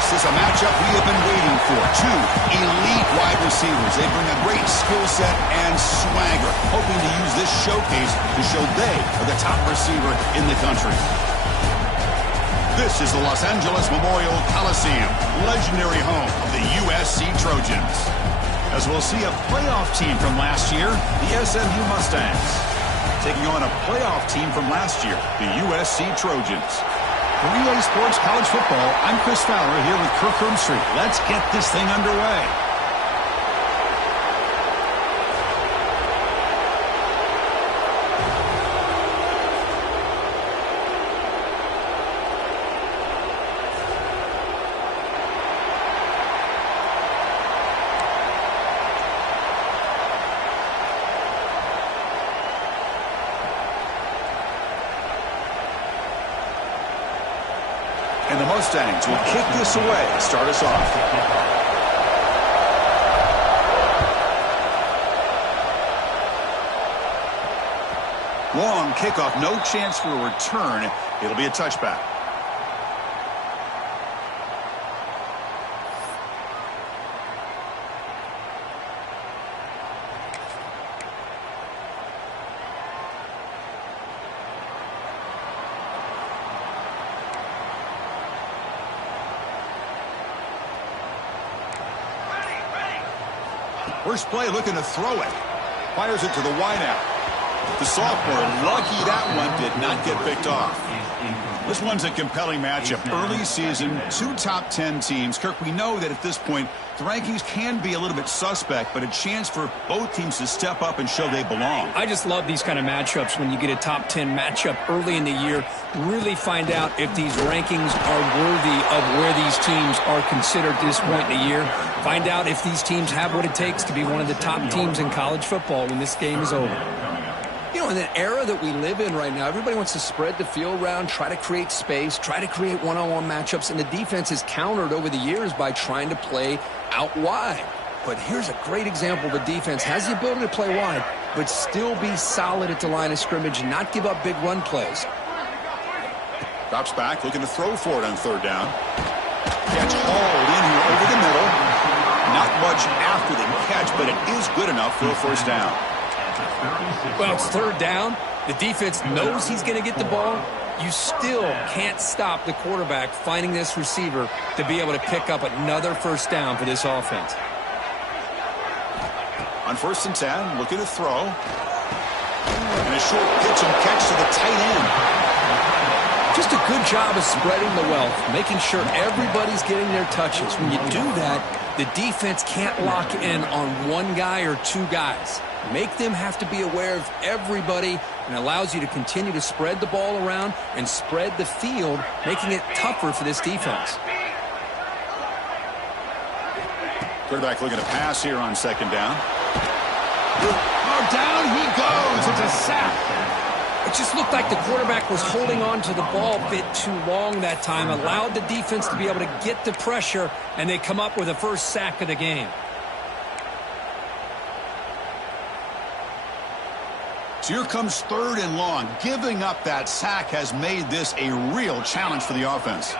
This is a matchup we have been waiting for. Two elite wide receivers. They bring a great skill set and swagger, hoping to use this showcase to show they are the top receiver in the country. This is the Los Angeles Memorial Coliseum, legendary home of the USC Trojans. As we'll see a playoff team from last year, the SMU Mustangs, taking on a playoff team from last year, the USC Trojans. For Relay Sports College Football, I'm Chris Fowler here with Kirk Herbstreit. Let's get this thing underway. And the Mustangs will kick this away to start us off. Long kickoff, no chance for a return. It'll be a touchback. First play looking to throw it. Fires it to the wideout. The sophomore, lucky that one did not get picked off. This one's a compelling matchup. Early season, two top 10 teams. Kirk, we know that at this point, the rankings can be a little bit suspect, but a chance for both teams to step up and show they belong. I just love these kind of matchups when you get a top 10 matchup early in the year. Really find out if these rankings are worthy of where these teams are considered at this point in the year. Find out if these teams have what it takes to be one of the top teams in college football when this game is over. You know, in the era that we live in right now, everybody wants to spread the field around, try to create space, try to create one-on-one matchups, and the defense is countered over the years by trying to play out wide. But here's a great example. The defense has the ability to play wide, but still be solid at the line of scrimmage and not give up big run plays. Drops back, looking to throw for it on third down. Gets hauled in here over the middle. Not much after the catch, but it is good enough for a first down. Well, it's third down. The defense knows he's going to get the ball. You still can't stop the quarterback finding this receiver to be able to pick up another first down for this offense. On 1st and 10, looking to throw. And a short pitch and catch to the tight end. Just a good job of spreading the wealth, making sure everybody's getting their touches. When you do that, the defense can't lock in on one guy or two guys. Make them have to be aware of everybody, and allows you to continue to spread the ball around and spread the field, making it tougher for this defense. Quarterback looking to pass here on 2nd down. Oh, down he goes. It's a sack. It just looked like the quarterback was holding on to the ball a bit too long that time, allowed the defense to be able to get the pressure, and they come up with the first sack of the game. So here comes 3rd and long. Giving up that sack has made this a real challenge for the offense.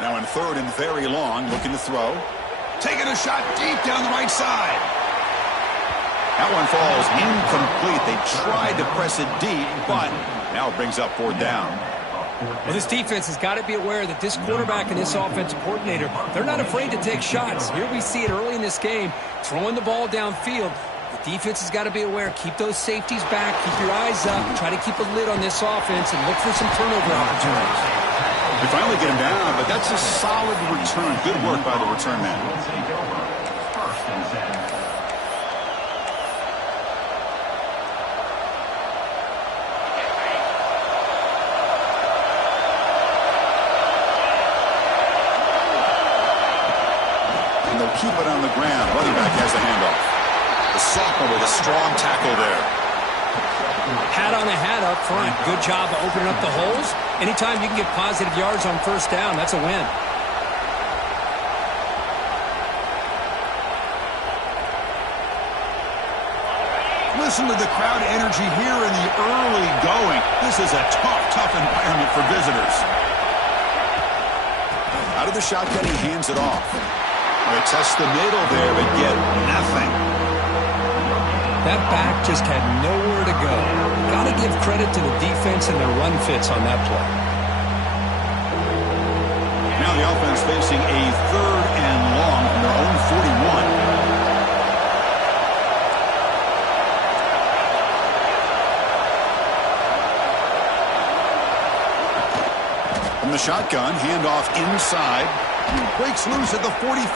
Now in 3rd and very long, looking to throw. Taking a shot deep down the right side. That one falls incomplete. They tried to press it deep, but now it brings up 4th down. Well, this defense has got to be aware that this quarterback and this offensive coordinator, they're not afraid to take shots. Here we see it early in this game, throwing the ball downfield. The defense has got to be aware. Keep those safeties back. Keep your eyes up. Try to keep a lid on this offense and look for some turnover opportunities. They finally get him down, but that's a solid return. Good work by the return man. And they'll keep it on the ground. Running back has the handoff. The sophomore with a strong tackle there. Hat on the hat up front. Good job of opening up the holes. Anytime you can get positive yards on 1st down, that's a win. Listen to the crowd energy here in the early going. This is a tough environment for visitors. Out of Out of the shotgun, he hands it off. They test the middle there, but get nothing. That back just had nowhere to go. Got to give credit to the defense and their run fits on that play. Now the offense facing a 3rd and long from their own 41. From the shotgun, handoff inside. Breaks loose at the 45.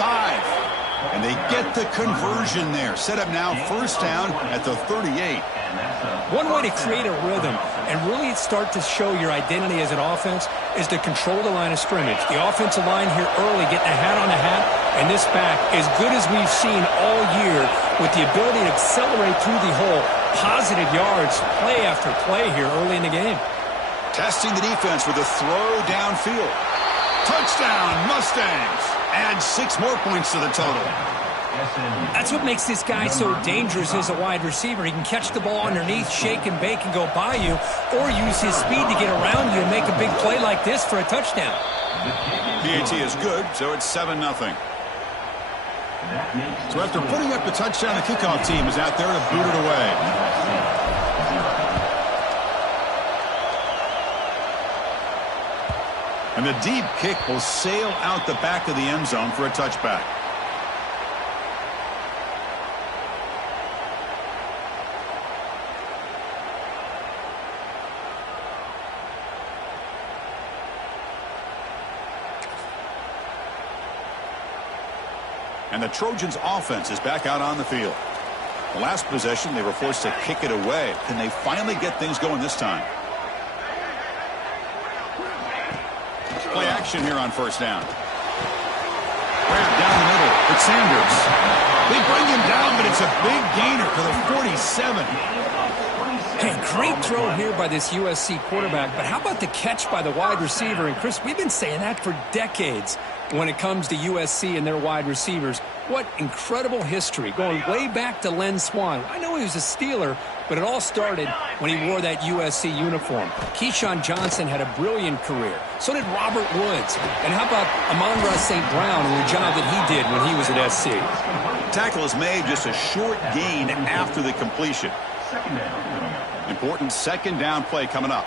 And they get the conversion there. Set up now 1st down at the 38. One way to create a rhythm and really start to show your identity as an offense is to control the line of scrimmage. The offensive line here early getting a hat on a hat, and this back, as good as we've seen all year, with the ability to accelerate through the hole, positive yards, play after play here early in the game. Testing the defense with a throw downfield. Touchdown, Mustangs. Add 6 more points to the total. That's what makes this guy so dangerous as a wide receiver. He can catch the ball underneath, shake and bake and go by you, or use his speed to get around you and make a big play like this for a touchdown. PAT is good, so it's 7-0. So after putting up the touchdown, the kickoff team is out there to boot it away. And the deep kick will sail out the back of the end zone for a touchback. And the Trojans' offense is back out on the field. The last possession, they were forced to kick it away. Can they finally get things going this time? Play action here on 1st down. Grab down the middle. It's Sanders. They bring him down, but it's a big gainer for the 47. Hey, great throw here by this USC quarterback, but how about the catch by the wide receiver? And, Chris, we've been saying that for decades when it comes to USC and their wide receivers. What incredible history, going way back to Len Swan. I know he was a Steeler, but it all started when he wore that USC uniform. Keyshawn Johnson had a brilliant career. So did Robert Woods. And how about Amon-Ra St. Brown and the job that he did when he was at SC? Tackle is made, just a short gain after the completion. Important 2nd down play coming up.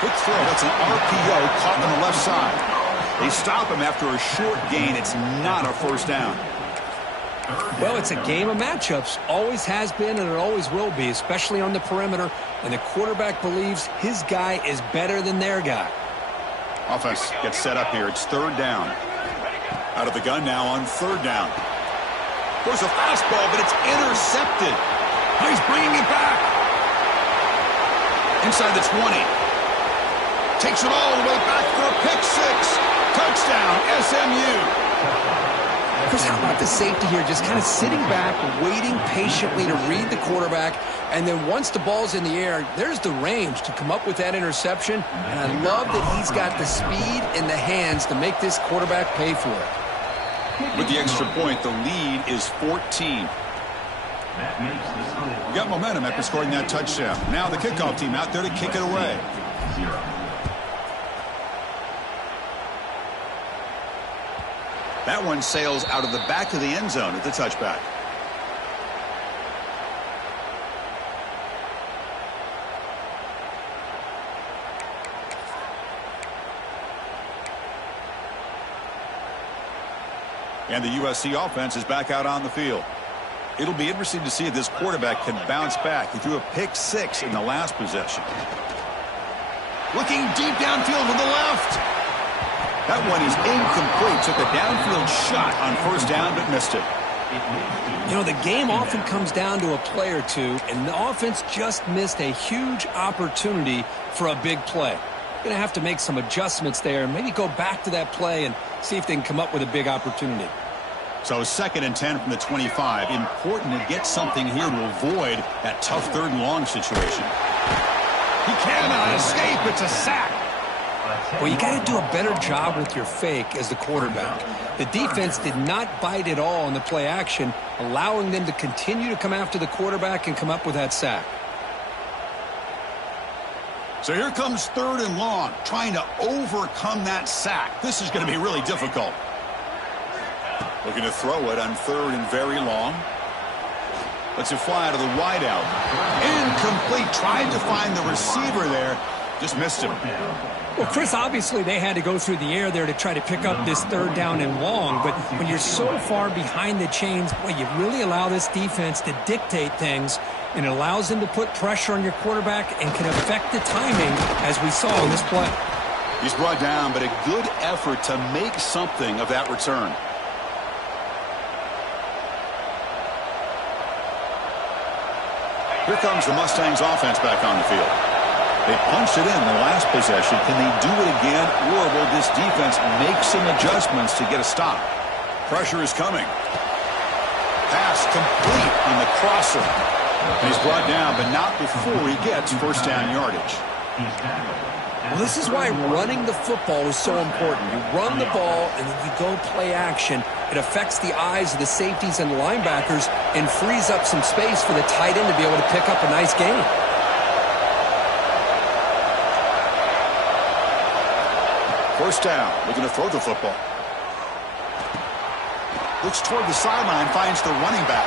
Quick throw. That's an RPO caught on the left side. They stop him after a short gain. It's not a 1st down. Well, it's a game of matchups. Always has been and it always will be, especially on the perimeter. And the quarterback believes his guy is better than their guy. Offense gets set up here. It's 3rd down. Out of the gun now on 3rd down. There's a fastball, but it's intercepted. He's bringing it back. Inside the 20. Takes it all the way back for a pick 6. Touchdown, SMU. Because how about the safety here, just kind of sitting back, waiting patiently to read the quarterback, and then once the ball's in the air, there's the range to come up with that interception, and I love that he's got the speed in the hands to make this quarterback pay for it. With the extra point, the lead is 14. We got momentum after scoring that touchdown. Now the kickoff team out there to kick it away. That one sails out of the back of the end zone at the touchback. And the USC offense is back out on the field. It'll be interesting to see if this quarterback can bounce back. He threw a pick 6 in the last possession. Looking deep downfield to the left. That one is incomplete. Took a downfield shot on 1st down, but missed it. You know, the game often comes down to a play or two, and the offense just missed a huge opportunity for a big play. Going to have to make some adjustments there and maybe go back to that play and see if they can come up with a big opportunity. So 2nd and 10 from the 25. Important to get something here to avoid that tough 3rd and long situation. He cannot escape. It's a sack. Well, you got to do a better job with your fake as the quarterback. The defense did not bite at all in the play action, allowing them to continue to come after the quarterback and come up with that sack. So here comes 3rd and long, trying to overcome that sack. This is going to be really difficult. Looking to throw it on 3rd and very long. Lets it fly to the wideout. Incomplete. Tried to find the receiver there. Just missed him. Well, Chris, obviously they had to go through the air there to try to pick up this 3rd down and long. But when you're so far behind the chains, boy, you really allow this defense to dictate things. And it allows them to put pressure on your quarterback and can affect the timing, as we saw in this play. He's brought down, but a good effort to make something of that return. Here comes the Mustangs offense back on the field. They punched it in the last possession. Can they do it again, or will this defense make some adjustments to get a stop? Pressure is coming. Pass complete on the crosser. And he's brought down, but not before he gets first down yardage. Well, this is why running the football is so important. You run the ball, and then you go play action. It affects the eyes of the safeties and the linebackers and frees up some space for the tight end to be able to pick up a nice gain. First down, looking to throw the football. Looks toward the sideline, finds the running back.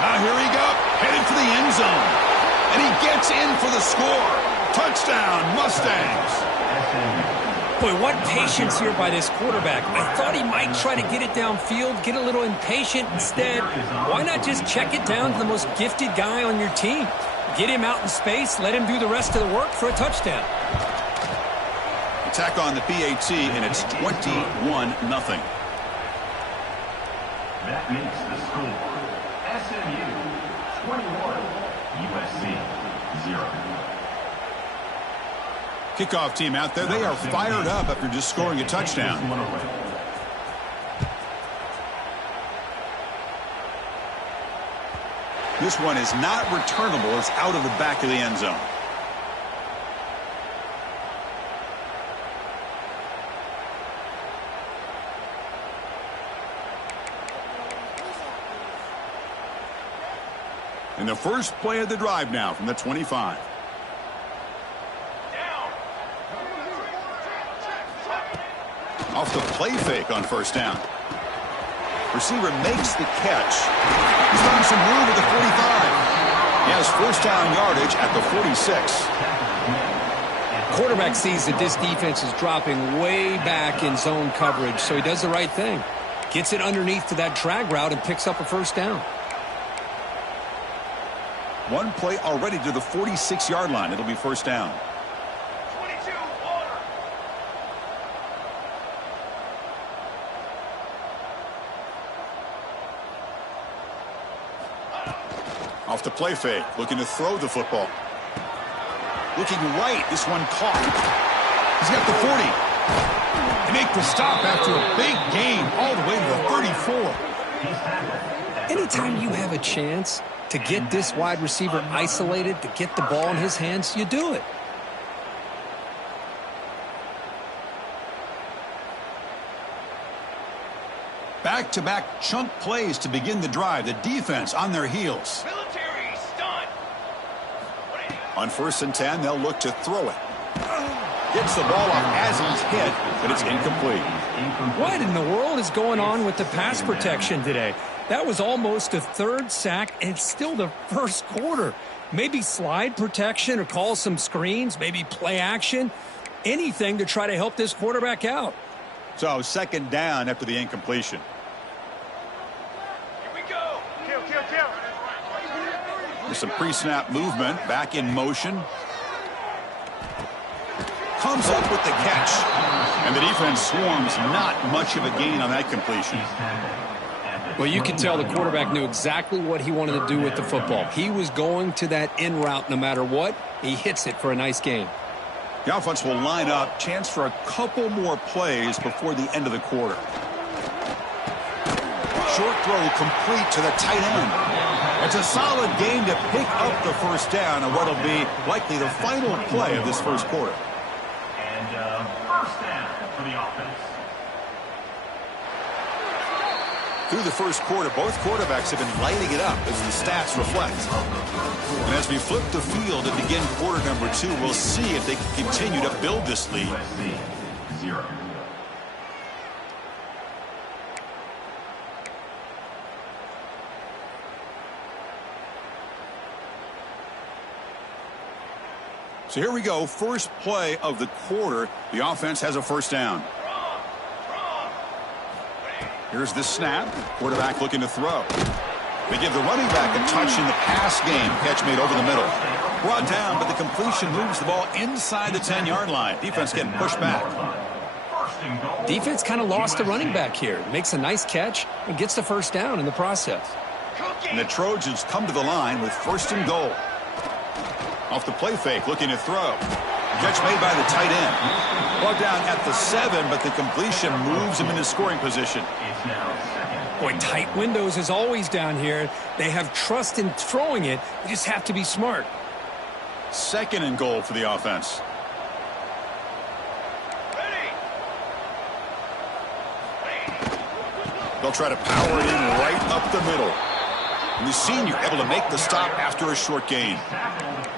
Now here he goes, headed for the end zone. And he gets in for the score. Touchdown, Mustangs. Boy, what patience here by this quarterback. I thought he might try to get it downfield, get a little impatient. Instead, why not just check it down to the most gifted guy on your team? Get him out in space, let him do the rest of the work for a touchdown. Attack on the PAT, and it's 21-0. That makes the score. SMU 21, USC 0. Kickoff team out there. They are fired up after just scoring a touchdown. This one is not returnable. It's out of the back of the end zone. And the first play of the drive now from the 25. Off the play fake on first down. Receiver makes the catch. He's found some room at the 45. He has first down yardage at the 46. Quarterback sees that this defense is dropping way back in zone coverage, so he does the right thing. Gets it underneath to that drag route and picks up a first down. One play already to the 46-yard line. It'll be first down. Off the play fake, looking to throw the football. Looking right, this one caught. He's got the 40. They make the stop after a big gain all the way to the 34. Anytime you have a chance to get this wide receiver isolated, to get the ball in his hands, you do it. Back-to-back chunk plays to begin the drive. The defense on their heels. Military stunt. On first and 10, they'll look to throw it. Gets the ball off as he's hit, but it's incomplete. What in the world is going on with the pass protection today? That was almost a third sack, and it's still the first quarter. Maybe slide protection or call some screens, maybe play action, anything to try to help this quarterback out. So second down after the incompletion. Here we go. Kill. There's some pre-snap movement, back in motion. Comes up with the catch. And the defense swarms, not much of a gain on that completion. Well, you can tell the quarterback knew exactly what he wanted to do with the football. He was going to that in route no matter what. He hits it for a nice gain. The offense will line up. Chance for a couple more plays before the end of the quarter. Short throw complete to the tight end. It's a solid game to pick up the first down on what will be likely the final play of this first quarter. And first down for the offense. Through the first quarter, both quarterbacks have been lighting it up as the stats reflect. And as we flip the field to begin quarter number 2, we'll see if they can continue to build this lead. USC 0. So here we go, first play of the quarter. The offense has a first down. Here's the snap. Quarterback looking to throw. They give the running back a touch in the pass game. Catch made over the middle. Brought down, but the completion moves the ball inside the 10-yard line. Defense getting pushed back. Defense kind of lost the running back here. Makes a nice catch and gets the first down in the process. And the Trojans come to the line with first and goal. Off the play fake, looking to throw. Catch made by the tight end. Brought down at the 7, but the completion moves him into scoring position. Boy, tight windows is always down here. They have trust in throwing it. They just have to be smart. Second and goal for the offense. They'll try to power it in right up the middle. And the senior able to make the stop after a short gain.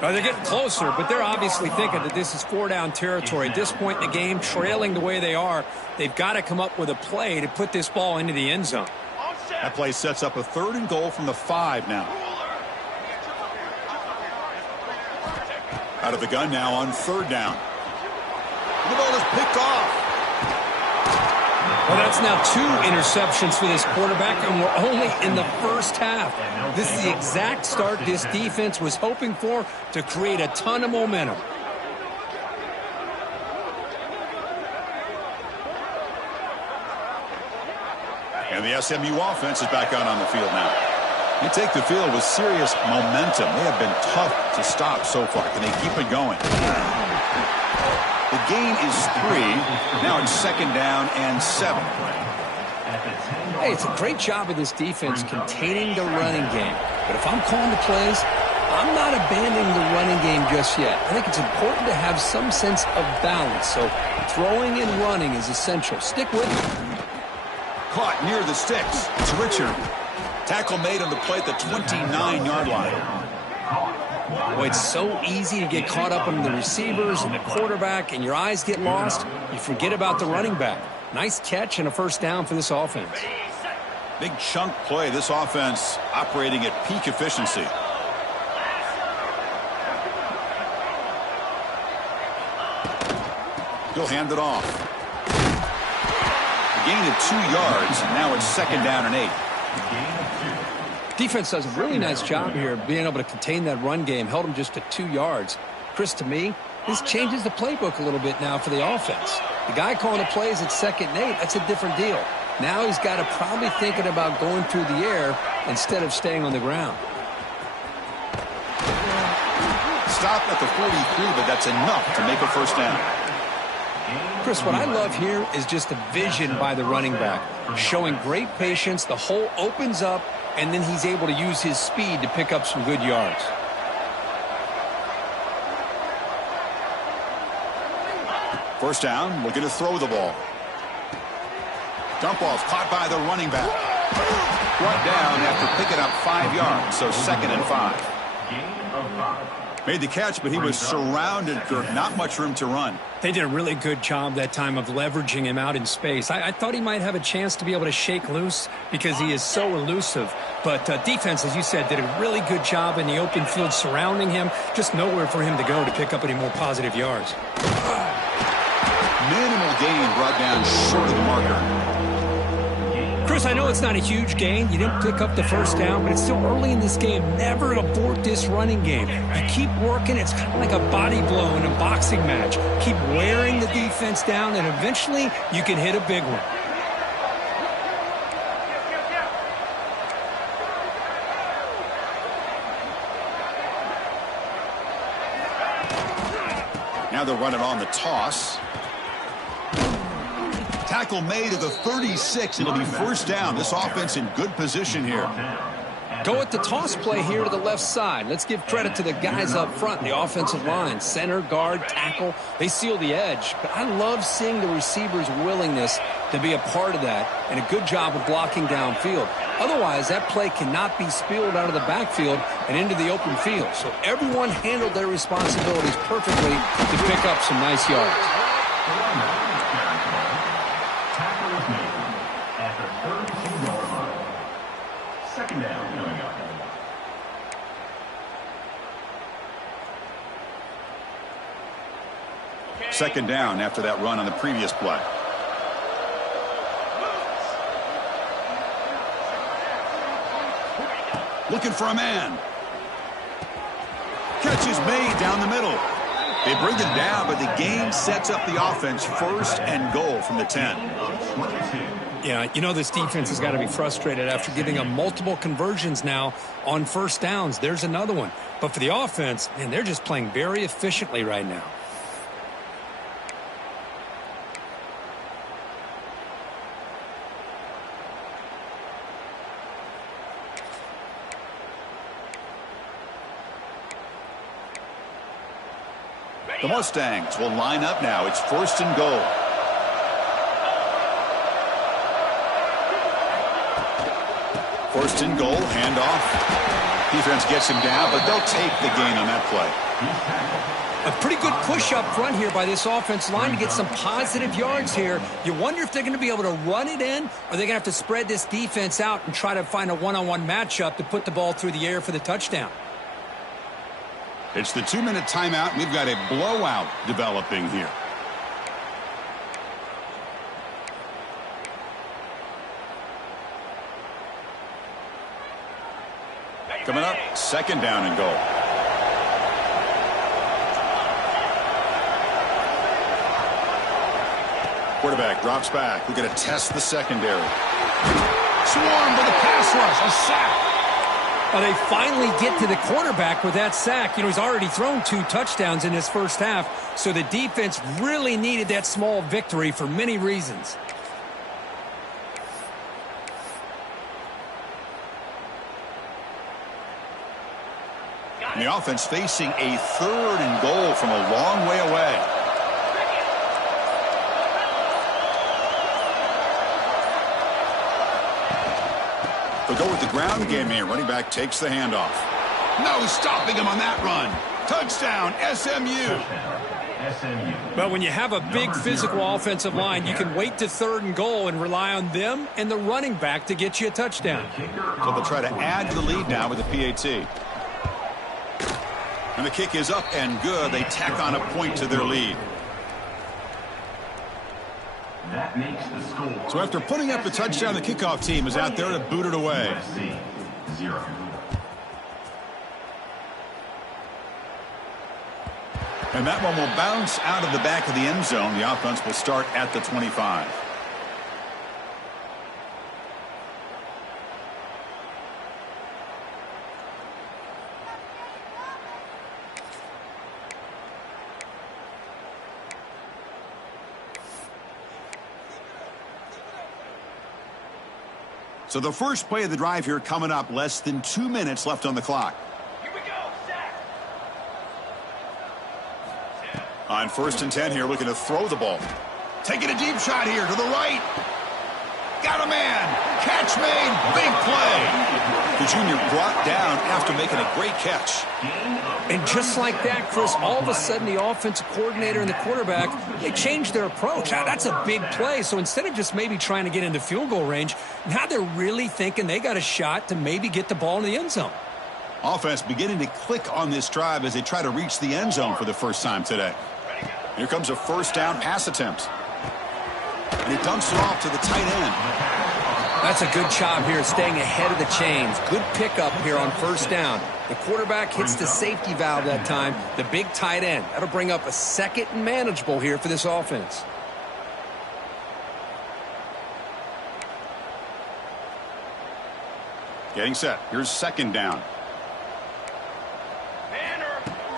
They're getting closer, but they're obviously thinking that this is 4-down territory. At this point in the game, trailing the way they are, they've got to come up with a play to put this ball into the end zone. That play sets up a third and goal from the 5 now. Out of the gun now on third down. The ball is picked off. Well, that's now 2 interceptions for this quarterback, and we're only in the first half. This is the exact start this defense was hoping for to create a ton of momentum. And the SMU offense is back out on the field now. They take the field with serious momentum. They have been tough to stop so far. Can they keep it going? The gain is 3. Now it's second down and 7. Hey, it's a great job of this defense containing the running game. But if I'm calling the plays, I'm not abandoning the running game just yet. I think it's important to have some sense of balance. So throwing and running is essential. Stick with it. Caught near the sticks. It's Richard. Tackle made on the play at the 29-yard line. Boy, it's so easy to get caught up on the receivers and the quarterback, and your eyes get lost. You forget about the running back. Nice catch and a first down for this offense. Big chunk play. This offense operating at peak efficiency. He'll hand it off. A gain of 2 yards. Now it's second down and 8. Defense does a really nice job here being able to contain that run game. Held him just to 2 yards. Chris, to me, this changes the playbook a little bit now for the offense. The guy calling the plays at second and 8, that's a different deal. Now he's got to probably thinking about going through the air instead of staying on the ground. Stop at the 43, but that's enough to make a first down. Chris, what I love here is just the vision by the running back. Showing great patience, the hole opens up, and then he's able to use his speed to pick up some good yards. First down, looking to throw the ball. Dump off caught by the running back. Brought down after picking up 5 yards, so second and 5. Made the catch, but he was surrounded. Kirk, not much room to run. They did a really good job that time of leveraging him out in space. I thought he might have a chance to be able to shake loose because he is so elusive. But defense, as you said, did a really good job in the open field surrounding him. Just nowhere for him to go to pick up any more positive yards. Minimal gain brought down short of the marker. Chris, I know it's not a huge gain. You didn't pick up the first down, but it's still early in this game. Never abort this running game. You keep working. It's kind of like a body blow in a boxing match. Keep wearing the defense down, and eventually you can hit a big one. Now they'll run it on the toss. Tackle made at the 36. It'll be first down. This offense in good position here. Go with the toss play here to the left side. Let's give credit to the guys up front, the offensive line, center, guard, tackle. They seal the edge. But I love seeing the receivers' willingness to be a part of that and a good job of blocking downfield. Otherwise, that play cannot be spilled out of the backfield and into the open field. So everyone handled their responsibilities perfectly to pick up some nice yards. Tackle is made at the 32-yard line. Second down coming up. Second down after that run on the previous play. Looking for a man. Catch is made down the middle. They bring him down, but the gain sets up the offense first and goal from the 10. Yeah, you know this defense has got to be frustrated after giving them multiple conversions now on first downs. There's another one. But for the offense, man, they're just playing very efficiently right now. The Mustangs will line up now. It's first and goal. First and goal, handoff. Defense gets him down, but they'll take the gain on that play. A pretty good push up front here by this offense line to get some positive yards here. You wonder if they're going to be able to run it in, or they're going to have to spread this defense out and try to find a one-on-one matchup to put the ball through the air for the touchdown. It's the 2-minute timeout. We've got a blowout developing here. Coming up, second down and goal. Quarterback drops back. We're going to test the secondary. Swarm for the pass rush. A sack. They finally get to the quarterback with that sack. You know, he's already thrown 2 touchdowns in his first half, so the defense really needed that small victory for many reasons. And the offense facing a third and goal from a long way away. They'll go with the ground game here. Running back takes the handoff. No stopping him on that run. Touchdown, SMU. But when you have a big physical offensive line, you can wait to third and goal and rely on them and the running back to get you a touchdown. So they'll try to add to the lead now with the PAT. And the kick is up and good. They tack on a point to their lead. That makes the score. So after putting up the touchdown, the kickoff team is out there to boot it away. USC 0. And that one will bounce out of the back of the end zone. The offense will start at the 25. So the first play of the drive here coming up. Less than 2 minutes left on the clock. Here we go, sack. On first and 10 here, looking to throw the ball. Taking a deep shot here to the right. Got a man. Catch made. Big play. The junior brought down after making a great catch. And just like that, Chris, all of a sudden the offensive coordinator and the quarterback, they changed their approach. Now, that's a big play. So instead of just maybe trying to get into field goal range, now they're really thinking they got a shot to maybe get the ball in the end zone. Offense beginning to click on this drive as they try to reach the end zone for the first time today. Here comes a first down pass attempt. And he dumps it off to the tight end. That's a good job here staying ahead of the chains. Good pickup here on first down. The quarterback hits the safety valve that time, the big tight end. That'll bring up a second and manageable here for this offense. Getting set. Here's second down.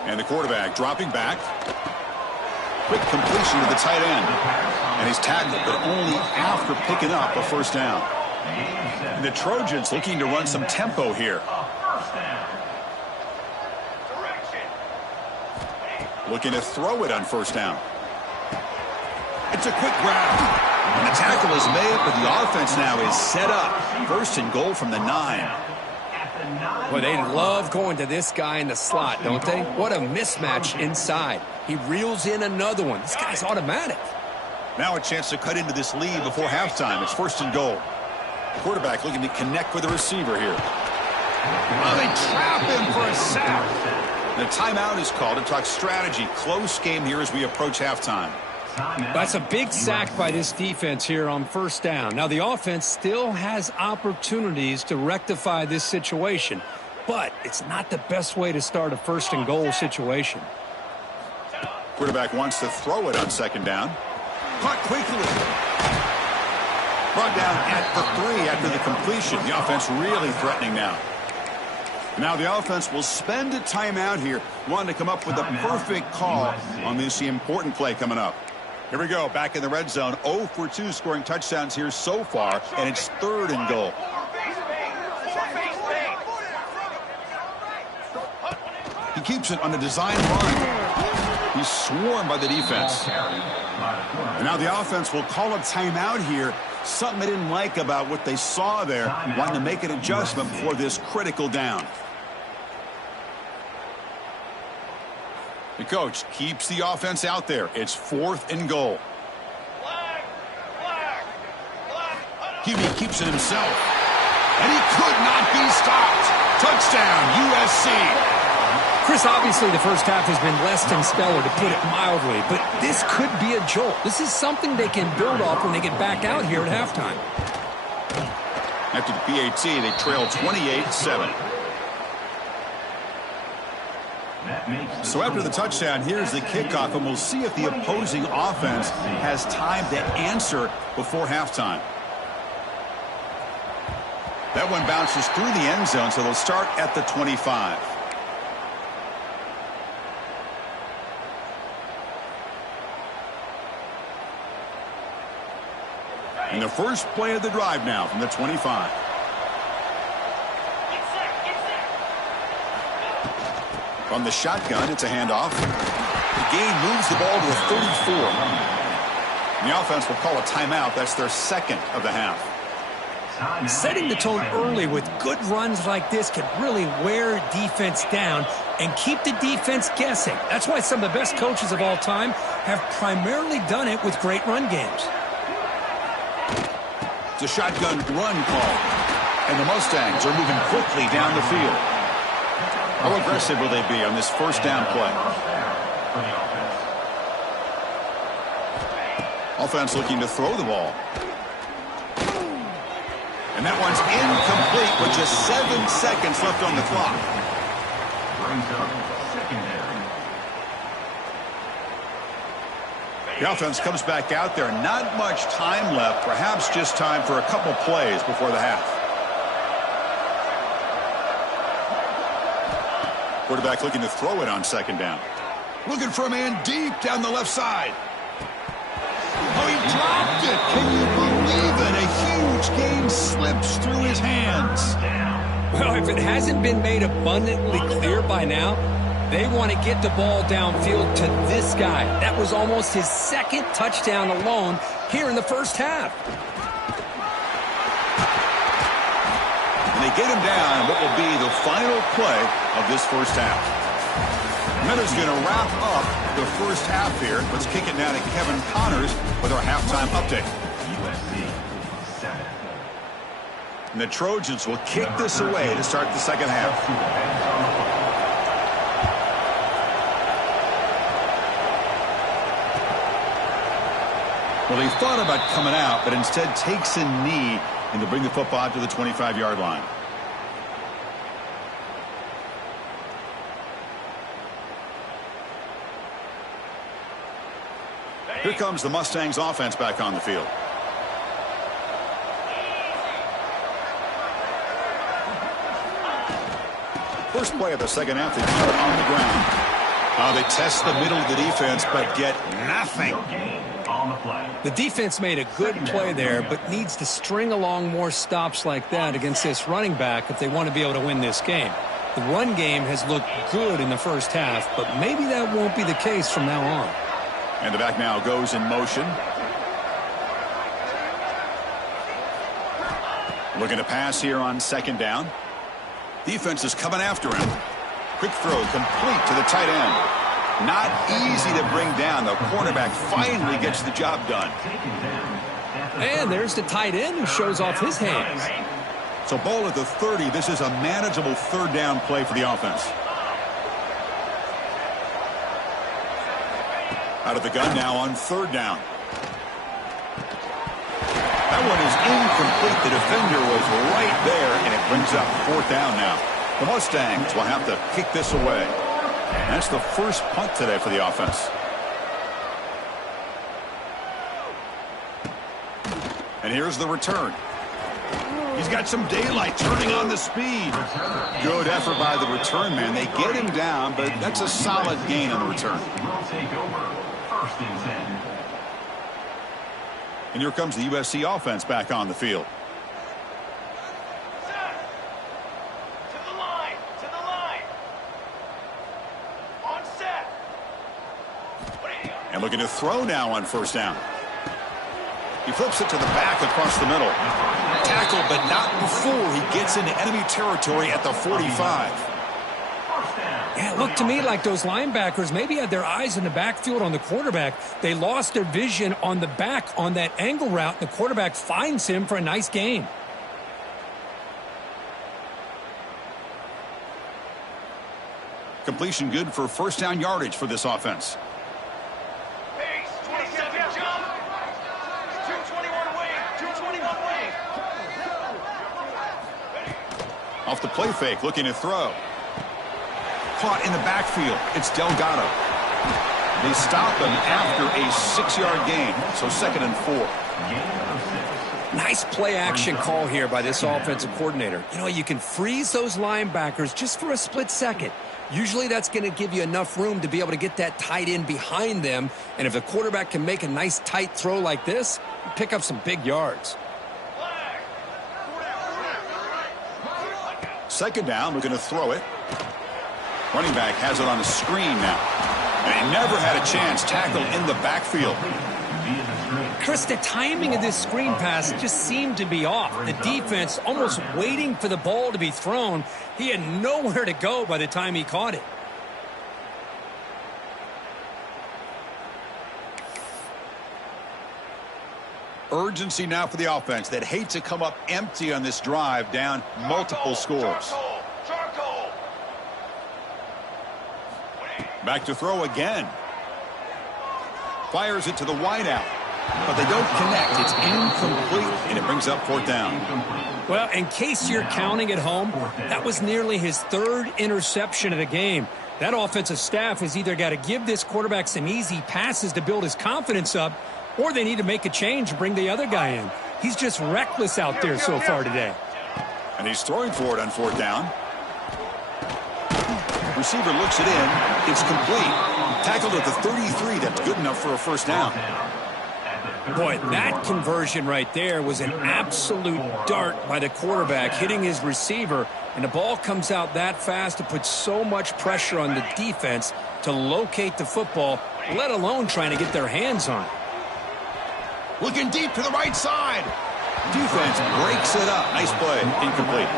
And the quarterback dropping back. Quick completion to the tight end. And he's tackled, but only after picking up a first down. And the Trojans looking to run some tempo here. Looking to throw it on first down. It's a quick grab. And the tackle is made, but the offense now is set up. First and goal from the 9. Well, they love going to this guy in the slot, don't they? What a mismatch inside. He reels in another one. This guy's automatic. Now a chance to cut into this lead before halftime. It's first and goal. The quarterback looking to connect with the receiver here. Oh, they trap him for a sack. The timeout is called to talk strategy. Close game here as we approach halftime. That's a big sack by this defense here on first down. Now, the offense still has opportunities to rectify this situation, but it's not the best way to start a first and goal situation. Quarterback wants to throw it on second down. Caught quickly. Brought down at the 3 after the completion. The offense really threatening now. Now the offense will spend a timeout here, wanting to come up with a perfect call on this important play coming up. Here we go, back in the red zone. 0 for 2 scoring touchdowns here so far, and it's third and goal. He keeps it on the design run. He's swarmed by the defense. And now the offense will call a timeout here. Something they didn't like about what they saw there. Wanting to make an adjustment before this critical down. The coach keeps the offense out there. It's fourth and goal. QB keeps it himself. And he could not be stopped. Touchdown, USC. Chris, obviously the first half has been less than stellar, to put it mildly, but this could be a jolt. This is something they can build off when they get back out here at halftime. After the PAT, they trail 28-7. So after the touchdown, here's the kickoff, and we'll see if the opposing offense has time to answer before halftime. That one bounces through the end zone, so they'll start at the 25. And the first play of the drive now from the 25. From the shotgun, it's a handoff. The gain moves the ball to the 34. And the offense will call a timeout. That's their second of the half. Setting the tone early with good runs like this can really wear defense down and keep the defense guessing. That's why some of the best coaches of all time have primarily done it with great run games. It's a shotgun run call. And the Mustangs are moving quickly down the field. How aggressive will they be on this first down play? Offense looking to throw the ball. And that one's incomplete with just 7 seconds left on the clock. The offense comes back out there. Not much time left. Perhaps just time for a couple plays before the half. Quarterback looking to throw it on second down. Looking for a man deep down the left side. Oh, he dropped it. Can you believe it? A huge game slips through his hands. Well, if it hasn't been made abundantly clear by now, they want to get the ball downfield to this guy. That was almost his second touchdown alone here in the first half. And they get him down what will be the final play of this first half. Miller's going to wrap up the first half here. Let's kick it now to Kevin Connors with our halftime update. And the Trojans will kick this away to start the second half. Well, he thought about coming out, but instead takes a knee and to bring the football to the 25-yard line. Here comes the Mustangs offense back on the field. First play of the second half, they keep it on the ground. They test the middle of the defense, but get nothing. On the play. The defense made a good play there, but needs to string along more stops like that against this running back if they want to be able to win this game. The run game has looked good in the first half, but maybe that won't be the case from now on. And the back now goes in motion. Looking to pass here on second down. Defense is coming after him. Quick throw complete to the tight end. Not easy to bring down. The cornerback finally gets the job done. And there's the tight end who shows off his hands. So ball at the 30. This is a manageable third down play for the offense. Out of the gun now on third down. That one is incomplete. The defender was right there, and it brings up fourth down now. The Mustangs will have to kick this away. That's the first punt today for the offense. And here's the return. He's got some daylight turning on the speed. Good effort by the return man. They get him down, but that's a solid gain on the return. Will take over. First and 10. And here comes the USC offense back on the field. To the line. To the line. On set. And looking to throw now on first down. He flips it to the back across the middle. Tackle, but not before he gets into enemy territory at the 45. Yeah, it looked to me like those linebackers maybe had their eyes in the backfield on the quarterback. They lost their vision on the back on that angle route. The quarterback finds him for a nice gain. Completion good for first down yardage for this offense. Pace. 27 jump. 221 wing. 221 wing. Off the play fake, looking to throw. Caught in the backfield. It's Delgado. They stop him after a 6-yard gain. So second and 4. Nice play action call here by this offensive coordinator. You know, you can freeze those linebackers just for a split second. Usually that's going to give you enough room to be able to get that tight end behind them. And if the quarterback can make a nice tight throw like this, you pick up some big yards. Second down, looking to throw it. Running back has it on a screen now. And he never had a chance. Tackled in the backfield. Chris, the timing of this screen pass just seemed to be off. The defense almost waiting for the ball to be thrown. He had nowhere to go by the time he caught it. Urgency now for the offense that hate to come up empty on this drive, down multiple scores. Charcoal. Back to throw again. Fires it to the wideout. But they don't connect. It's incomplete, and it brings up fourth down. Well, in case you're counting at home, that was nearly his third interception of the game. That offensive staff has either got to give this quarterback some easy passes to build his confidence up, or they need to make a change and bring the other guy in. He's just reckless out there so far today. And he's throwing for it on fourth down. Receiver looks it in. It's complete. Tackled at the 33. That's good enough for a first down. Boy, that conversion right there was an absolute dart by the quarterback, hitting his receiver, and the ball comes out that fast to put so much pressure on the defense to locate the football, let alone trying to get their hands on it. Looking deep to the right side. Defense breaks it up. Nice play. Incomplete.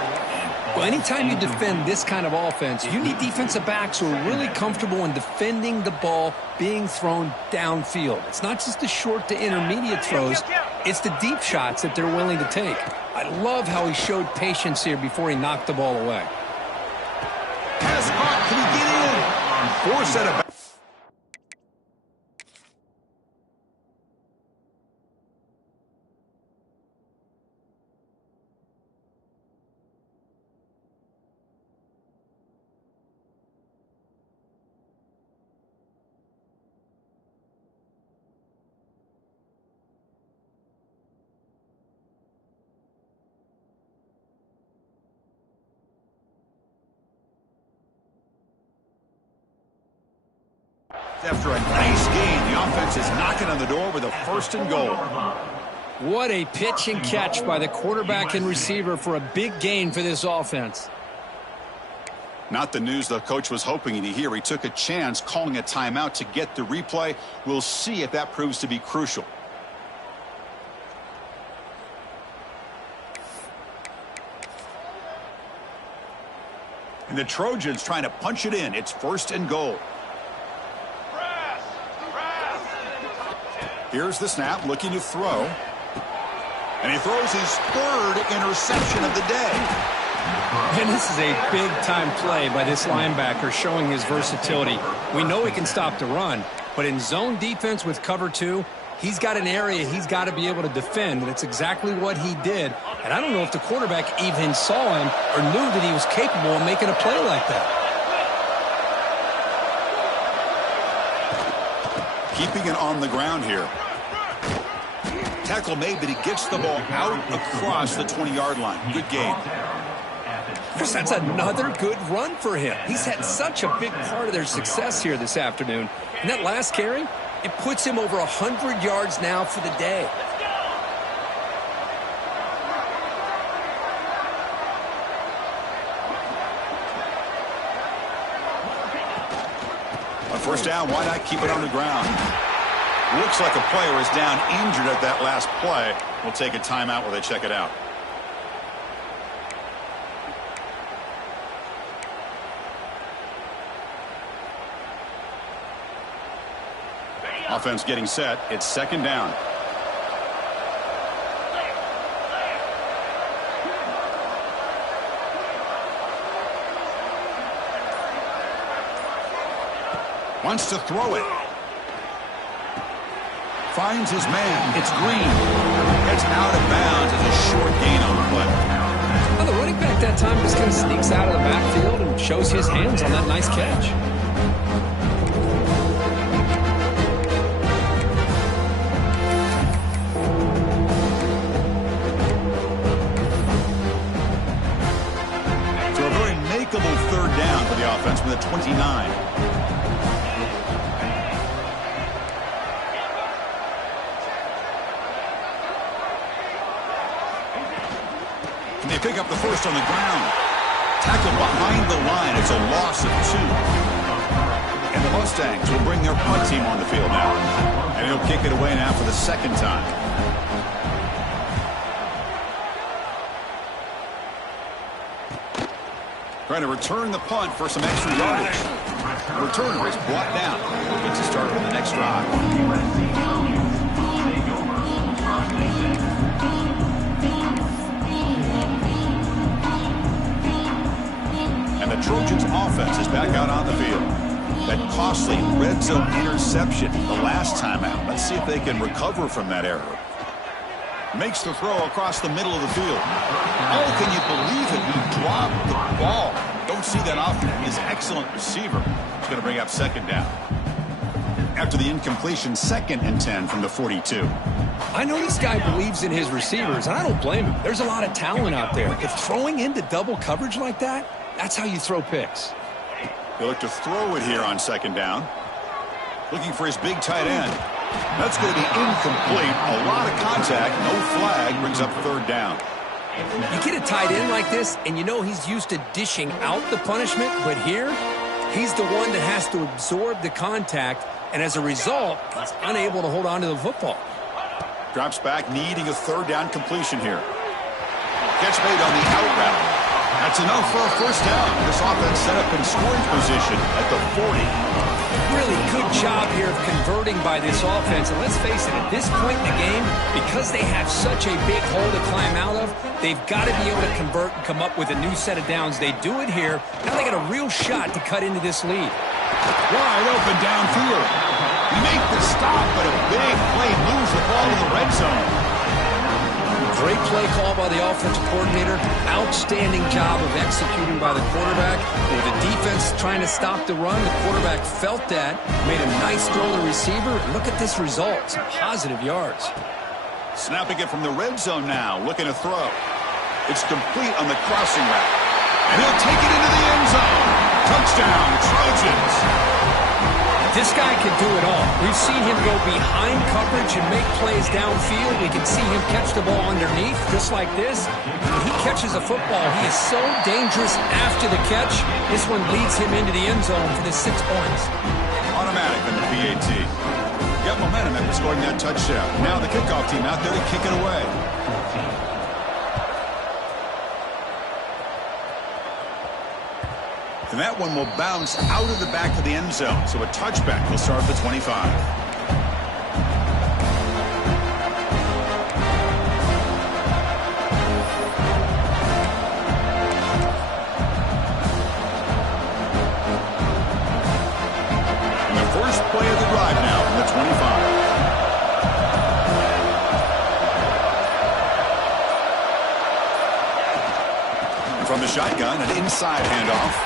Well, anytime you defend this kind of offense, you need defensive backs who are really comfortable in defending the ball being thrown downfield. It's not just the short to intermediate throws. It's the deep shots that they're willing to take. I love how he showed patience here before he knocked the ball away. Pass caught. Can he get in? Force set of After a nice game, the offense is knocking on the door with a 1st and goal. What a pitch and catch by the quarterback and receiver for a big gain for this offense. Not the news the coach was hoping to hear. He took a chance calling a timeout to get the replay. We'll see if that proves to be crucial. And the Trojans trying to punch it in. It's 1st and goal. Here's the snap, looking to throw. And he throws his 3rd interception of the day. And this is a big-time play by this linebacker, showing his versatility. We know he can stop the run, but in zone defense with cover 2, he's got an area he's got to be able to defend, and it's exactly what he did. And I don't know if the quarterback even saw him or knew that he was capable of making a play like that. Keeping it on the ground here. Tackle made, but he gets the ball out across the 20-yard line. Good game. Chris, that's another good run for him. He's had such a big part of their success here this afternoon. And that last carry, it puts him over 100 yards now for the day. On 1st down, why not keep it on the ground? Looks like a player is down injured at that last play. We'll take a timeout while they check it out. Offense getting set. It's 2nd down. Wants to throw it. Finds his man. It's Green. Gets out of bounds as a short gain on the play. Well, the running back that time just kind of sneaks out of the backfield and shows his hands on that nice catch. So a very makeable 3rd down for the offense with a 29. They pick up the 1st on the ground. Tackled behind the line. It's a loss of 2. And the Mustangs will bring their punt team on the field now. And he'll kick it away now for the 2nd time. Trying to return the punt for some extra yardage. The returner is brought down. Gets to start with the next drive. The Trojans offense is back out on the field. That costly red zone interception the last time out. Let's see if they can recover from that error. Makes the throw across the middle of the field. Oh, can you believe it? He dropped the ball. Don't see that often. His excellent receiver is going to bring up 2nd down. After the incompletion, 2nd and 10 from the 42. I know this guy believes in his receivers, and I don't blame him. There's a lot of talent out there. If throwing into double coverage like that, that's how you throw picks. He'll look to throw it here on 2nd down. Looking for his big tight end. That's going to be incomplete. A lot of contact. No flag. Brings up 3rd down. You get a tight end like this, and you know he's used to dishing out the punishment, but here, he's the one that has to absorb the contact, and as a result, he's unable to hold on to the football. Drops back, needing a 3rd down completion here. Catch made on the out route. That's enough for a 1st down. This offense set up in scoring position at the 40. Really good job here of converting by this offense. And let's face it, at this point in the game, because they have such a big hole to climb out of, they've got to be able to convert and come up with a new set of downs. They do it here. Now they got a real shot to cut into this lead. Wide open downfield. He made the stop, but a big play moves the ball to the red zone. Great play call by the offensive coordinator. Outstanding job of executing by the quarterback. With the defense trying to stop the run, the quarterback felt that, made a nice throw to the receiver. Look at this result. Some positive yards. Snapping it from the red zone now, looking to throw. It's complete on the crossing route. And he'll take it into the end zone. Touchdown, Trojans. This guy can do it all. We've seen him go behind coverage and make plays downfield. We can see him catch the ball underneath, just like this. When he catches a football, he is so dangerous after the catch. This one leads him into the end zone for the 6 points. Automatic on the PAT. Got momentum after scoring that touchdown. Now the kickoff team out there to kick it away. And that one will bounce out of the back of the end zone. So a touchback will start at the 25. And the first play of the drive now from the 25. And from the shotgun, an inside handoff.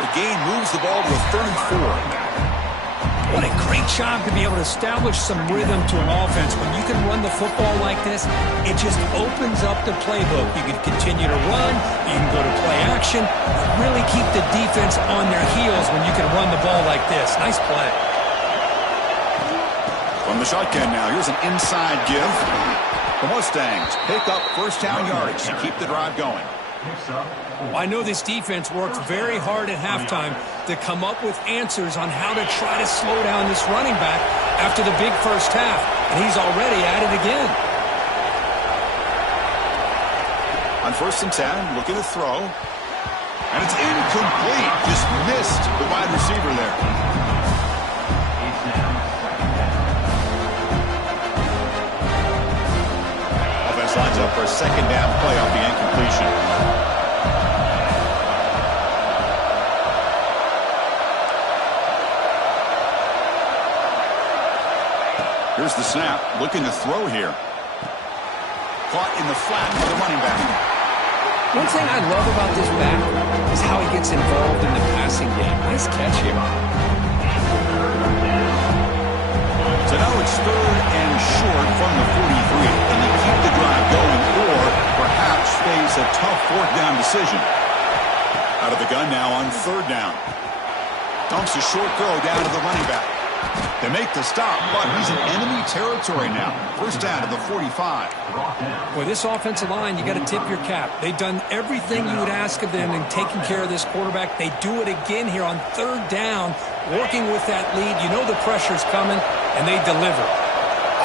The gain moves the ball to a 3rd and 4. What a great job to be able to establish some rhythm to an offense. When you can run the football like this, it just opens up the playbook. You can continue to run, you can go to play action, really keep the defense on their heels when you can run the ball like this. Nice play. From the shotgun now, here's an inside give. The Mustangs pick up first down yardage to keep the drive going. I know this defense worked very hard at halftime to come up with answers on how to try to slow down this running back after the big first half, and he's already at it again. On 1st and 10, looking to throw. And it's incomplete. Just missed the wide receiver there. Offense lines up for a 2nd down play off the incompletion. Here's the snap, looking to throw here. Caught in the flat by the running back. One thing I love about this back is how he gets involved in the passing game. Nice catch here. So now it's 3rd and short from the 43. And they keep the drive going or perhaps face a tough 4th down decision. Out of the gun now on 3rd down. Dumps a short throw down to the running back. They make the stop, but he's in enemy territory now. First down to the 45. Boy, this offensive line, you got to tip your cap. They've done everything you would ask of them in taking care of this quarterback. They do it again here on 3rd down, working with that lead. You know the pressure's coming, and they deliver.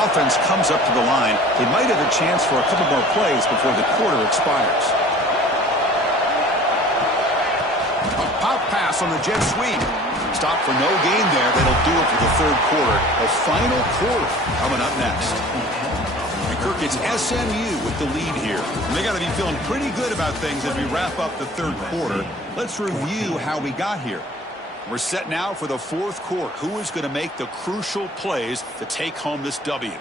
Offense comes up to the line. They might have a chance for a couple more plays before the quarter expires. A pop pass on the jet sweep. Stop for no gain there. That'll do it for the 3rd quarter. The final quarter coming up next. And Kirk, it's SMU with the lead here. And they got to be feeling pretty good about things as we wrap up the 3rd quarter. Let's review how we got here. We're set now for the 4th quarter. Who is going to make the crucial plays to take home this W?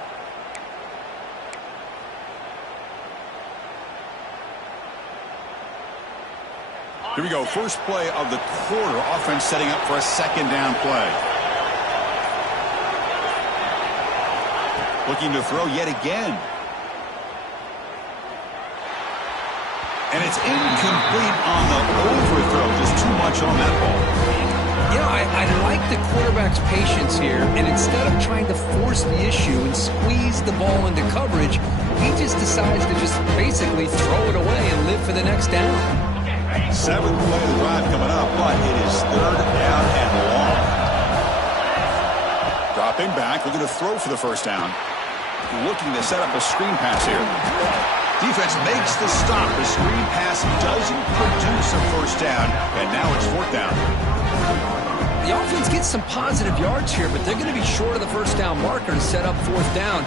Here we go. First play of the quarter. Offense setting up for a 2nd down play. Looking to throw yet again. And it's incomplete on the overthrow. Just too much on that ball. You know, I like the quarterback's patience here, and instead of trying to force the issue and squeeze the ball into coverage, he just decides to just basically throw it away and live for the next down. 7th play of the drive coming up, but it is 3rd down and long. Dropping back, looking to throw for the first down. Looking to set up a screen pass here. Defense makes the stop. The screen pass doesn't produce a first down, and now it's 4th down. The offense gets some positive yards here, but they're going to be short of the first down marker to set up 4th down.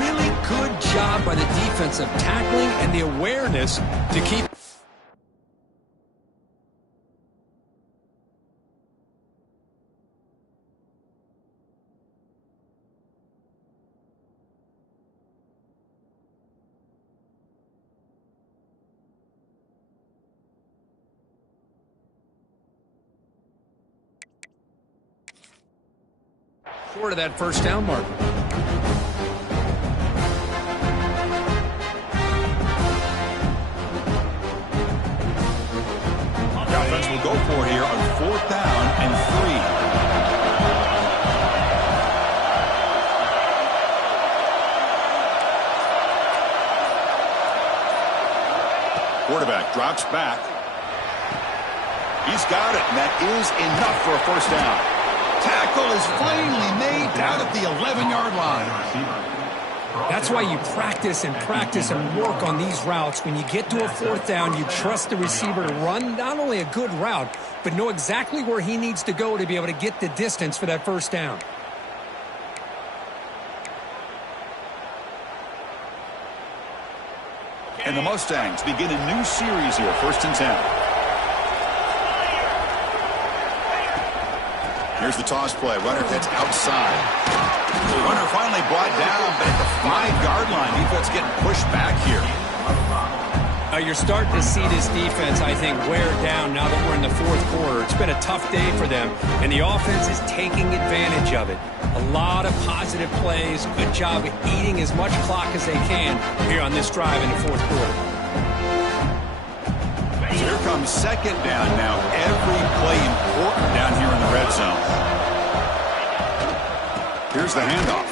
Really good job by the defense of tackling and the awareness to keep. Short of that first down mark. The offense will go for it here on 4th down and 3. drops back. He's got it, and that is enough for a first down. Tackle is finally made down at the 11-yard line. That's why you practice and practice and work on these routes. When you get to a fourth down, you trust the receiver to run not only a good route, but know exactly where he needs to go to be able to get the distance for that first down. And the Mustangs begin a new series here, 1st and 10. Here's the toss play. Runner heads outside. The runner finally brought down, but at the 5-yard line, defense getting pushed back here. You're starting to see this defense, I think, wear down now that we're in the fourth quarter. It's been a tough day for them, and the offense is taking advantage of it. A lot of positive plays. Good job of eating as much clock as they can here on this drive in the fourth quarter. So here comes 2nd down now. Every play important down here in the red zone. Here's the handoff.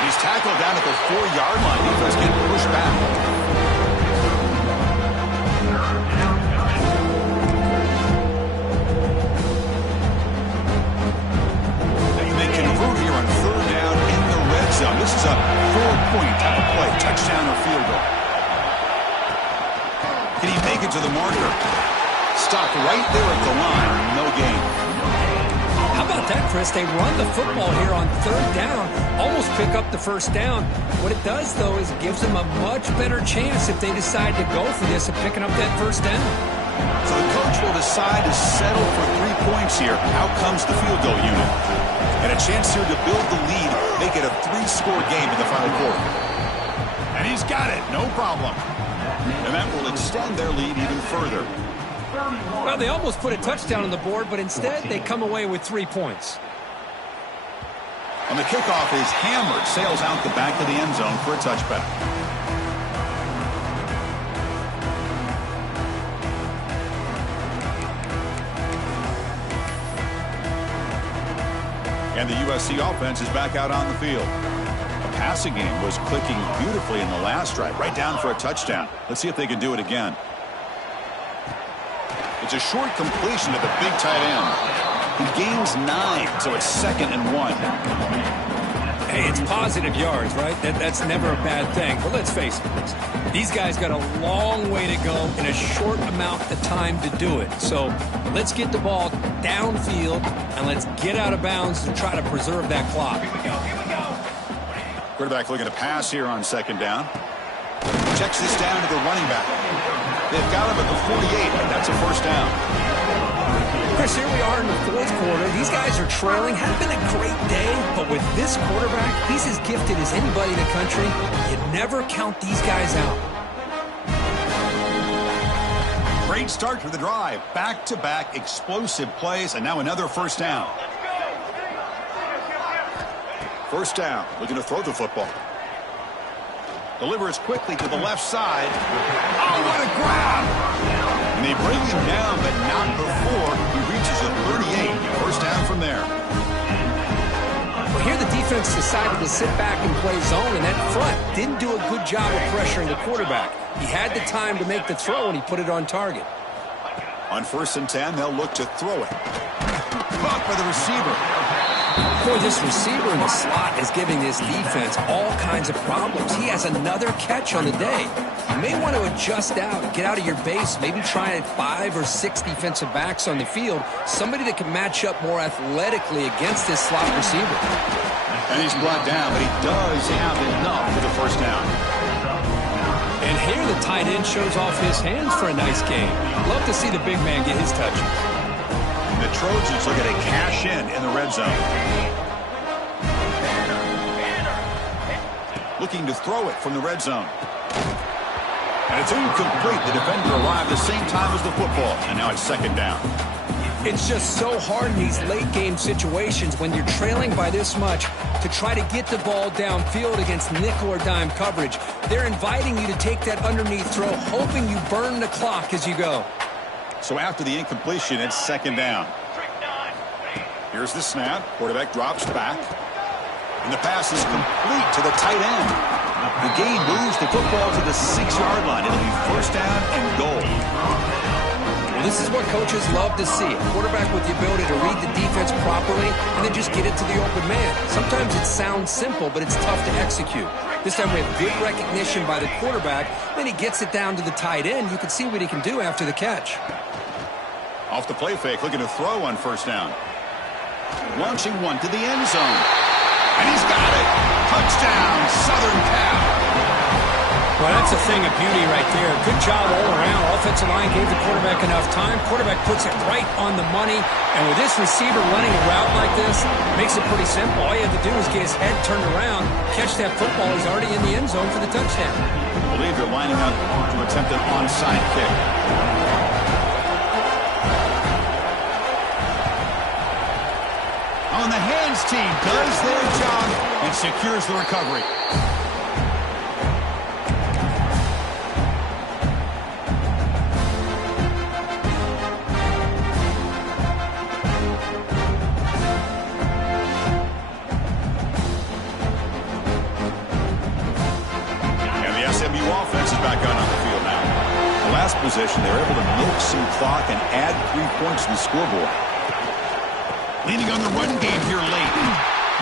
He's tackled down at the 4-yard line. Defense getting pushed back. This is a 4-point type of play, touchdown or field goal. Can he make it to the marker? Stopped right there at the line, no gain. How about that, Chris? They run the football here on 3rd down, almost pick up the first down. What it does, though, is it gives them a much better chance if they decide to go for this and picking up that first down. So the coach will decide to settle for 3 points here. Out comes the field goal unit. And a chance here to build the lead, make it a 3-score game in the final quarter. And he's got it, no problem. And that will extend their lead even further. Well, they almost put a touchdown on the board, but instead they come away with 3 points. And the kickoff is hammered, sails out the back of the end zone for a touchback. And the USC offense is back out on the field. The passing game was clicking beautifully in the last drive, right down for a touchdown. Let's see if they can do it again. It's a short completion to the big tight end. He gains 9, so it's 2nd and 1. Hey, it's positive yards, right? That's never a bad thing. But let's face it, these guys got a long way to go in a short amount of time to do it. So let's get the ball downfield, and let's get out of bounds to try to preserve that clock. Here we go. Quarterback looking to pass here on 2nd down. Checks this down to the running back. They've got him at the 48, but that's a first down. Chris, here we are in the fourth quarter. These guys are trailing. Had been a great day, but with this quarterback, he's as gifted as anybody in the country. You never count these guys out. Great start to the drive. Back-to-back explosive plays, and now another first down. First down, looking to throw the football. Delivers quickly to the left side. Oh, what a grab! And they bring him down, but not before he reaches the 38. First down from there. Well, here the defense decided to sit back and play zone, and that front didn't do a good job of pressuring the quarterback. He had the time to make the throw, and he put it on target. On 1st and 10, they'll look to throw it. Caught by the receiver. Boy, this receiver in the slot is giving this defense all kinds of problems. He has another catch on the day. You may want to adjust out, get out of your base, maybe try 5 or 6 defensive backs on the field, somebody that can match up more athletically against this slot receiver. And he's brought down, but he does have enough for the first down. And here the tight end shows off his hands for a nice game. Love to see the big man get his touches. The Trojans looking to cash in the red zone. Looking to throw it from the red zone. And it's incomplete. The defender arrived the same time as the football, and now it's 2nd down. It's just so hard in these late-game situations when you're trailing by this much to try to get the ball downfield against nickel or dime coverage. They're inviting you to take that underneath throw, hoping you burn the clock as you go. So after the incompletion, it's 2nd down. Here's the snap. Quarterback drops back. And the pass is complete to the tight end. The gain moves the football to the 6-yard line. It'll be first down and goal. Well, this is what coaches love to see. A quarterback with the ability to read the defense properly and then just get it to the open man. Sometimes it sounds simple, but it's tough to execute. This time we have good recognition by the quarterback. Then he gets it down to the tight end. You can see what he can do after the catch. Off the play fake, looking to throw on first down. Launching one to the end zone. And he's got it. Touchdown, Southern Cal. Well, that's a thing of beauty right there. Good job all around. Offensive line gave the quarterback enough time. Quarterback puts it right on the money. And with this receiver running a route like this, makes it pretty simple. All you have to do is get his head turned around, catch that football. He's already in the end zone for the touchdown. I believe they're lining up to attempt an onside kick. On the hands team does their job and secures the recovery. And the SMU offense is back out on the field now. The last possession, they were able to milk some clock and add 3 points to the scoreboard. Leaning on the run game here late.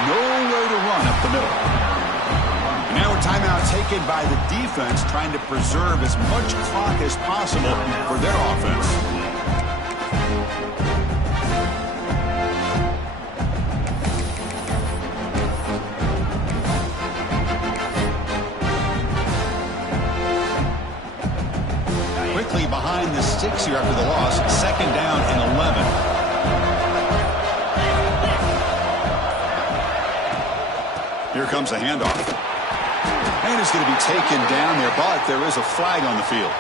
Nowhere to run up the middle. And now a timeout taken by the defense, trying to preserve as much clock as possible for their offense. Quickly behind the 6 here after the loss. Second down and 11. Here comes a handoff. And it's going to be taken down there, but there is a flag on the field.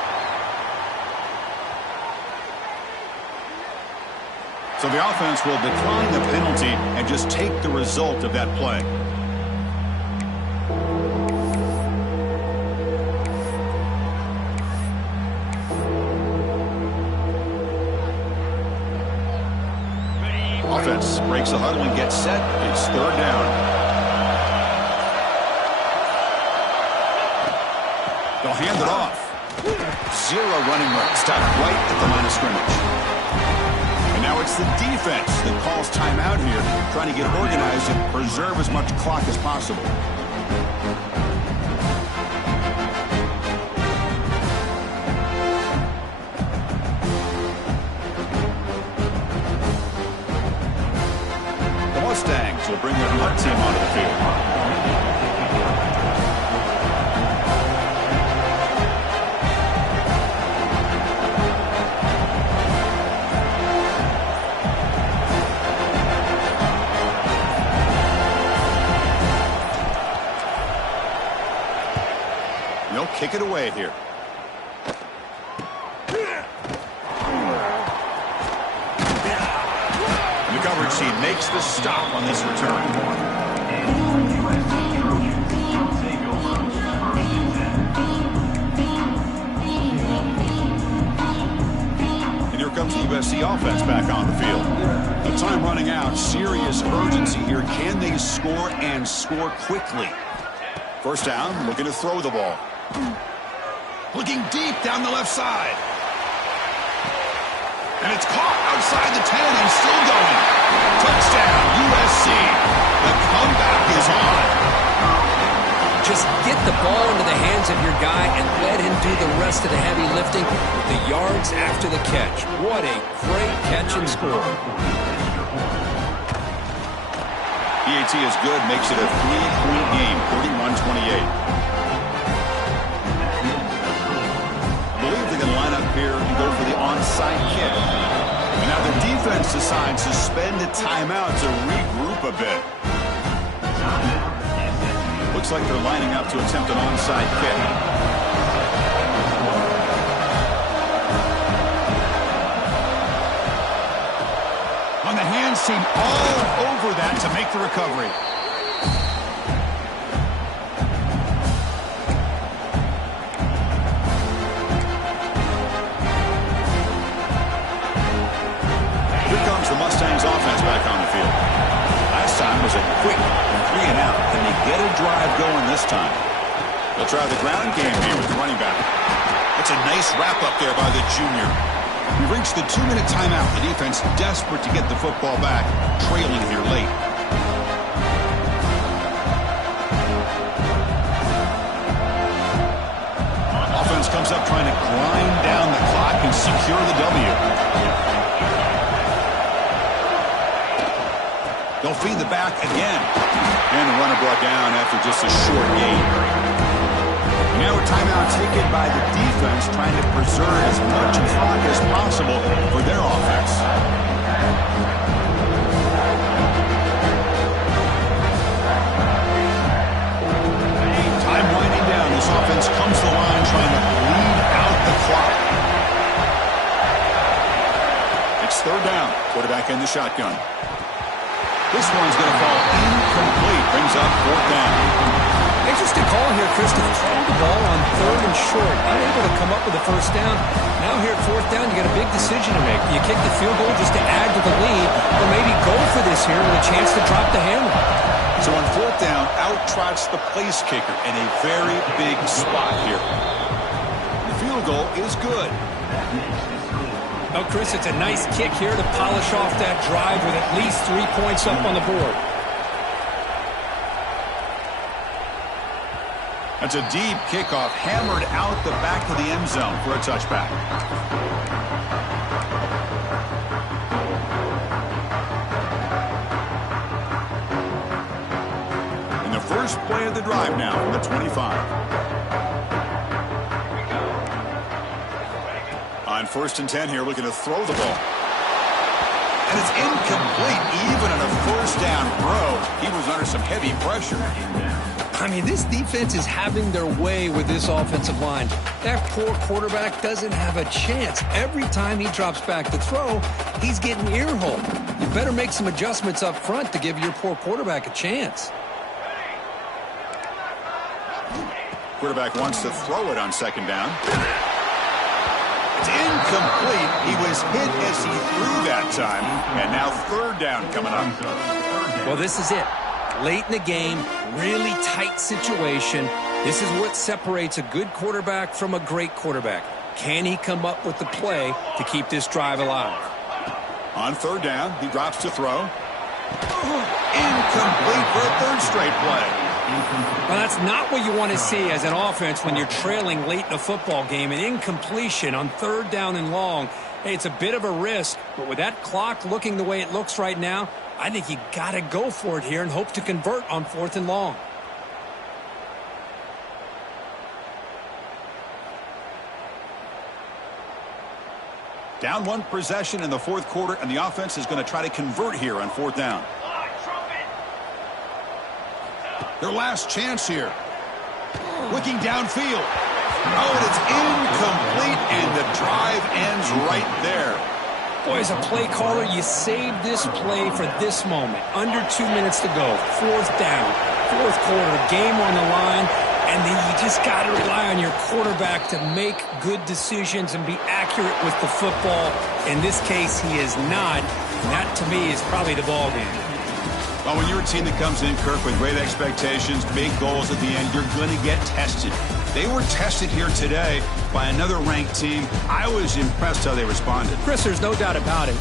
So the offense will decline the penalty and just take the result of that play. Offense breaks the huddle and gets set. It's third down. They'll hand it off. 0 running room. Stopped right at the line of scrimmage. And now it's the defense that calls timeout here, trying to get organized and preserve as much clock as possible. The Mustangs will bring their punt team onto the field. They'll kick it away here. And the coverage team makes the stop on this return. And here comes the USC offense back on the field. The time running out. Serious urgency here. Can they score and score quickly? First down, looking to throw the ball. Looking deep down the left side. And it's caught outside the 10 and still going. Touchdown, USC. The comeback is on. Just get the ball into the hands of your guy and let him do the rest of the heavy lifting with the yards after the catch. What a great catch and score. PAT is good, makes it a 3-point game, 31-28. I believe they're going to line up here and go for the onside kick. And now the defense decides to spend a timeout to regroup a bit. Looks like they're lining up to attempt an onside kick. On the hands team, all over that to make the recovery. The Mustangs offense back on the field. Last time was a quick 3-and-out. Can they get a drive going this time? They'll try the ground game here with the running back. That's a nice wrap up there by the junior. We've reached the 2-minute timeout. The defense desperate to get the football back, trailing here late. Offense comes up trying to grind down the clock and secure the W. They'll feed the back again. And the runner brought down after just a short gain. Now a timeout taken by the defense, trying to preserve as much clock as possible for their offense. Time winding down. This offense comes to the line trying to bleed out the clock. It's third down. Quarterback in the shotgun. This one's going to fall incomplete. Brings up fourth down. Interesting call here, Chris, to throw the ball on third and short. Unable to come up with a first down. Now here at fourth down, you got a big decision to make. Do you kick the field goal just to add to the lead, or maybe go for this here with a chance to drop the hammer? So on fourth down, out trots the place kicker in a very big spot here. The field goal is good. Oh, Chris, it's a nice kick here to polish off that drive with at least 3 points up on the board. That's a deep kickoff, hammered out the back of the end zone for a touchback. And the first play of the drive now from the 25. On 1st and 10 here, looking to throw the ball. And it's incomplete, even on a first down throw. He was under some heavy pressure. I mean, this defense is having their way with this offensive line. That poor quarterback doesn't have a chance. Every time he drops back to throw, he's getting ear-holed. You better make some adjustments up front to give your poor quarterback a chance. Quarterback wants to throw it on second down. It's incomplete. He was hit as he threw that time. And now third down coming up. Well, this is it. Late in the game, really tight situation. This is what separates a good quarterback from a great quarterback. Can he come up with the play to keep this drive alive? On third down, he drops to throw. Incomplete for a third straight play. Well, that's not what you want to see as an offense when you're trailing late in a football game. An incompletion on third down and long. Hey, it's a bit of a risk, but with that clock looking the way it looks right now, I think you got to go for it here and hope to convert on 4th and long. Down one possession in the fourth quarter, and the offense is going to try to convert here on fourth down. Their last chance here. Looking downfield. Oh, and it's incomplete, and the drive ends right there. Boy, as a play caller, you saved this play for this moment. Under 2 minutes to go. Fourth down. Fourth quarter. Game on the line. And then you just got to rely on your quarterback to make good decisions and be accurate with the football. In this case, he is not. And that, to me, is probably the ball game. Well, when you're a team that comes in, Kirk, with great expectations, big goals at the end, you're going to get tested. They were tested here today by another ranked team. I was impressed how they responded. Chris, there's no doubt about it.